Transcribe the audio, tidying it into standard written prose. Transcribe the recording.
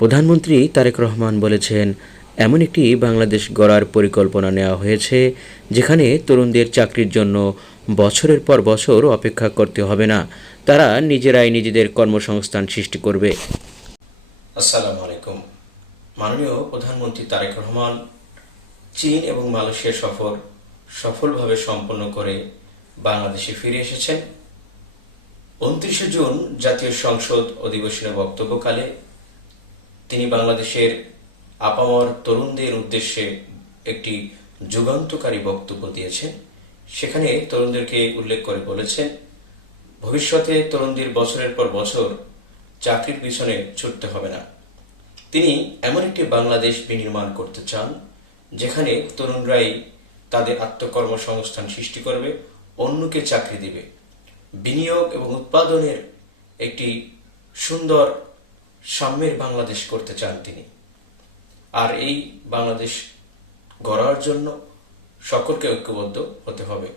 প্রধানমন্ত্রী তারেক রহমান বলেছেন, এমন একটি বাংলাদেশ গড়ার পরিকল্পনা নেওয়া হয়েছে যেখানে তরুণদের চাকরির জন্য বছরের পর বছর অপেক্ষা করতে হবে না, তারা নিজেরাই নিজেদের কর্মসংস্থান সৃষ্টি করবে। আসসালামু আলাইকুম। মাননীয় প্রধানমন্ত্রী তারেক রহমান চীন এবং মালয়েশিয়া সফর সফলভাবে সম্পন্ন করে বাংলাদেশে ফিরে এসেছেন। 29 জুন জাতীয় সংসদ অধিবেশনে বক্তব্যকালে তিনি বাংলাদেশের আপামর তরুণদের উদ্দেশ্যে একটি যুগান্তকারী বক্তব্য দিয়েছেন। সেখানে তরুণদেরকে উল্লেখ করে বলেছেন, ভবিষ্যতে তরুণদের বছরের পর বছর চাকরির পিছনে ছুটতে হবে না। তিনি এমন একটি বাংলাদেশ বিনির্মাণ করতে চান যেখানে তরুণরাই তাদের আত্মকর্মসংস্থান সৃষ্টি করবে, অন্যকে চাকরি দিবে। বিনিয়োগ এবং উৎপাদনের একটি সুন্দর সাম্যের বাংলাদেশ করতে চান তিনি। আর এই বাংলাদেশ গড়ার জন্য সকলকে ঐক্যবদ্ধ হতে হবে।